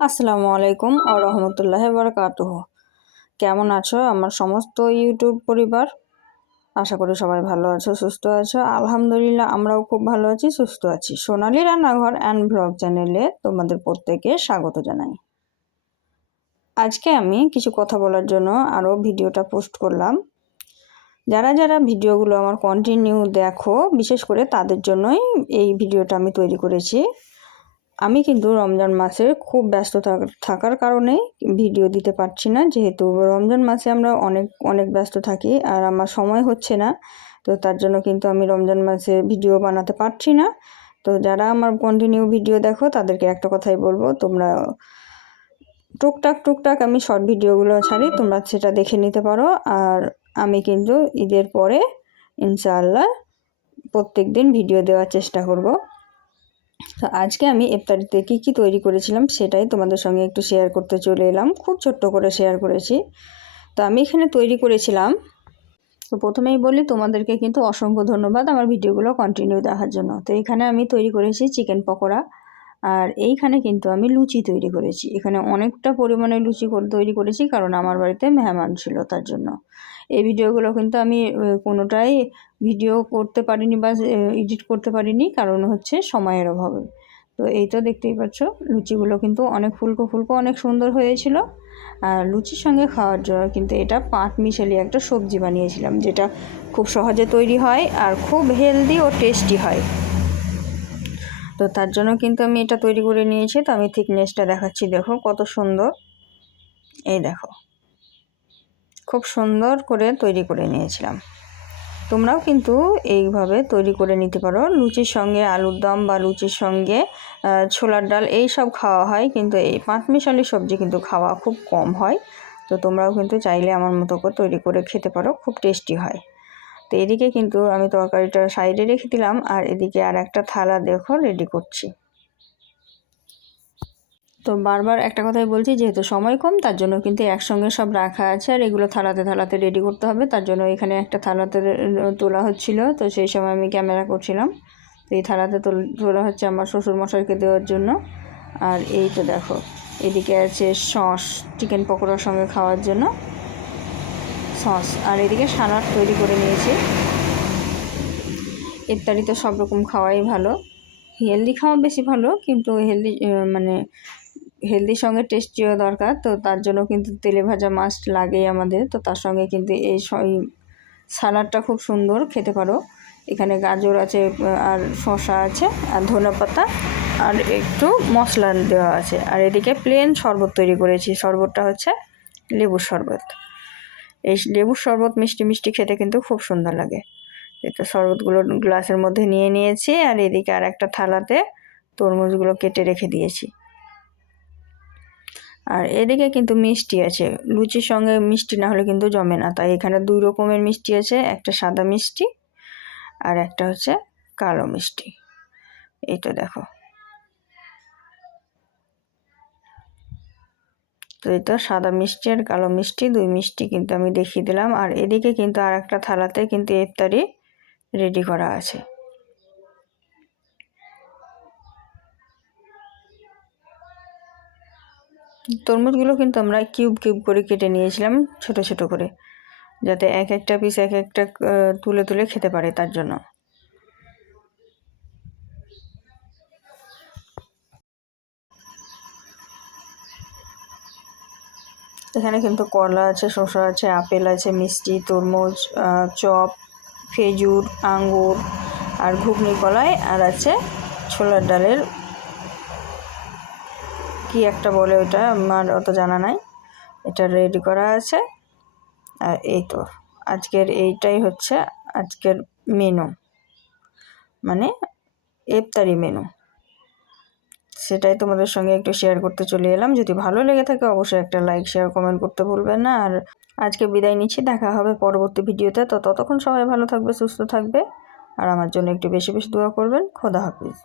আসসালামু আলাইকুম ও রহমতুল্লাহ বারকাতুহ। কেমন আছো? আমার সমস্ত ইউটিউব পরিবার? আশা করি সবাই ভালো আছো, সুস্থ আছো। আলহামদুলিল্লাহ, আমরাও খুব ভালো আছি, সুস্থ আছি। সোনালি রান্নাঘর অ্যান্ড ব্লগ চ্যানেলে তোমাদের প্রত্যেকে স্বাগত জানাই। আজকে আমি কিছু কথা বলার জন্য আরও ভিডিওটা পোস্ট করলাম। যারা যারা ভিডিওগুলো আমার কন্টিনিউ দেখো, বিশেষ করে তাদের জন্যই এই ভিডিওটা আমি তৈরি করেছি। আমি কিন্তু রমজান মাসে খুব ব্যস্ত থাকার কারণে ভিডিও দিতে পারছি না। যেহেতু রমজান মাসে আমরা অনেক অনেক ব্যস্ত থাকি আর আমার সময় হচ্ছে না, তো তার জন্য কিন্তু আমি রমজান মাসে ভিডিও বানাতে পারছি না। তো যারা আমার কন্টিনিউ ভিডিও দেখো, তাদেরকে একটা কথাই বলব, তোমরা টুকটাক টুকটাক আমি শর্ট ভিডিওগুলো ছাড়ি, তোমরা সেটা দেখে নিতে পারো। আর আমি কিন্তু ঈদের পরে ইনশাআল্লাহ প্রত্যেক দিন ভিডিও দেওয়ার চেষ্টা করব। তো আজকে আমি ইফতারিতে কী কী তৈরি করেছিলাম সেটাই তোমাদের সঙ্গে একটু শেয়ার করতে চলে এলাম। খুব ছোট্ট করে শেয়ার করেছি। তো আমি এখানে তৈরি করেছিলাম। তো প্রথমেই বলি, তোমাদেরকে কিন্তু অসংখ্য ধন্যবাদ আমার ভিডিওগুলো কন্টিনিউ দেখার জন্য। তো এখানে আমি তৈরি করেছি চিকেন পকোড়া। আর এইখানে কিন্তু আমি লুচি তৈরি করেছি। এখানে অনেকটা পরিমাণে লুচি তৈরি করেছি কারণ আমার বাড়িতে মেহমান ছিল তার জন্য। এই ভিডিওগুলো কিন্তু আমি কোনোটাই ভিডিও করতে পারিনি বা এডিট করতে পারিনি কারণ হচ্ছে সময়ের অভাবে। তো এই তো দেখতেই পাচ্ছ, লুচিগুলো কিন্তু অনেক ফুলকো ফুলকো, অনেক সুন্দর হয়েছিল। আর লুচির সঙ্গে খাওয়ার জন্য কিন্তু এটা পাঁচ মিশালি একটা সবজি বানিয়েছিলাম, যেটা খুব সহজে তৈরি হয় আর খুব হেলদি ও টেস্টি হয়। তো তার জন্য কিন্তু আমি এটা তৈরি করে নিয়েছি। তো আমি থিকনেসটা দেখাচ্ছি। দেখো কত সুন্দর। এই দেখো। খুব সুন্দর করে তৈরি করে নিয়েছিলাম। তোমরাও কিন্তু এইভাবে তৈরি করে নিতে পারো। লুচির সঙ্গে আলুর দম বা লুচির সঙ্গে ছোলার ডাল এই সব খাওয়া হয়। কিন্তু এই পাঁচমিশালি সবজি কিন্তু খাওয়া খুব কম হয়। তো তোমরাও কিন্তু চাইলে আমার মতো করে তৈরি করে খেতে পারো। খুব টেস্টি হয়। তো এদিকে কিন্তু আমি তরকারিটা সাইডে রেখে দিলাম, আর এদিকে আর একটা থালা দেখো রেডি করছি। তো বারবার একটা কথাই বলছি, যেহেতু সময় কম, তার জন্য কিন্তু একসঙ্গে সব রাখা আছে, আর এগুলো থালাতে থালাতে রেডি করতে হবে, তার জন্য এখানে একটা থালাতে তোলা হচ্ছিল, তো সেই সময় আমি ক্যামেরা করছিলাম। তো এই থালাতে তোলা হচ্ছে আমার শ্বশুর মশাইকে দেওয়ার জন্য। আর এই তো দেখো, এদিকে আছে সস চিকেন পকোড়ার সঙ্গে খাওয়ার জন্য। সস আর এদিকে সালাড তৈরি করে নিয়েছি। ইত্যাদি তো সব রকম খাওয়াই ভালো। হেলদি খাওয়া বেশি ভালো, কিন্তু হেলদি মানে হেলদির সঙ্গে টেস্টিও দরকার, তো তার জন্য কিন্তু তেলে ভাজা মাছ লাগেই আমাদের। তো তার সঙ্গে কিন্তু এই সালাডটা খুব সুন্দর, খেতে পারো। এখানে গাজর আছে, আর শসা আছে, আর ধনে পাতা, আর একটু মশলা দেওয়া আছে। আর এদিকে প্লেন শরবত তৈরি করেছি, শরবতটা হচ্ছে লেবুর শরবত। এই লেবুর শরবত মিষ্টি মিষ্টি খেতে কিন্তু খুব সুন্দর লাগে। এটা শরবতগুলো গ্লাসের মধ্যে নিয়ে নিয়েছি আর এদিকে আর একটা থালাতে তরমুজগুলো কেটে রেখে দিয়েছি। আর এদিকে কিন্তু মিষ্টি আছে। লুচির সঙ্গে মিষ্টি না হলে কিন্তু জমে না। তাই এখানে দুই রকমের মিষ্টি আছে, একটা সাদা মিষ্টি আর একটা হচ্ছে কালো মিষ্টি। তো দেখো। তো এই তো সাদা মিষ্টি আর কালো মিষ্টি, দুই মিষ্টি কিন্তু আমি দেখিয়ে দিলাম। আর এদিকে কিন্তু আর একটা থালাতে কিন্তু ইফতারি রেডি করা আছে। তরমুজগুলো কিন্তু আমরা কিউব কিউব করে কেটে নিয়েছিলাম ছোট ছোট করে, যাতে এক একটা পিস এক একটা তুলে তুলে খেতে পারে তার জন্য। এখানে কিন্তু কলা আছে, শসা আছে, আপেল আছে, মিষ্টি, তরমুজ চপ, খেজুর, আঙ্গুর আর ঘুগনি, কলাই আর আছে ছোলার ডালের কি একটা বলে ওটা? আমার অত জানা নাই। এটা রেডি করা আছে। আর এই তো, আজকের এইটাই হচ্ছে আজকের মেনু মানে ইফতারি মেনু সেটাই তোমাদের সঙ্গে একটু শেয়ার করতে চলে এলাম। যদি ভালো লেগে থাকে, অবশ্যই একটা লাইক শেয়ার কমেন্ট করতে ভুলবেন না। আর আজকে বিদায় নিচ্ছি, দেখা হবে পরবর্তী ভিডিওতে। তো ততক্ষণ সবাই ভালো থাকবে, সুস্থ থাকবে। আর আমার জন্য একটু বেশি বেশি দোয়া করবেন। খোদা হাফিজ।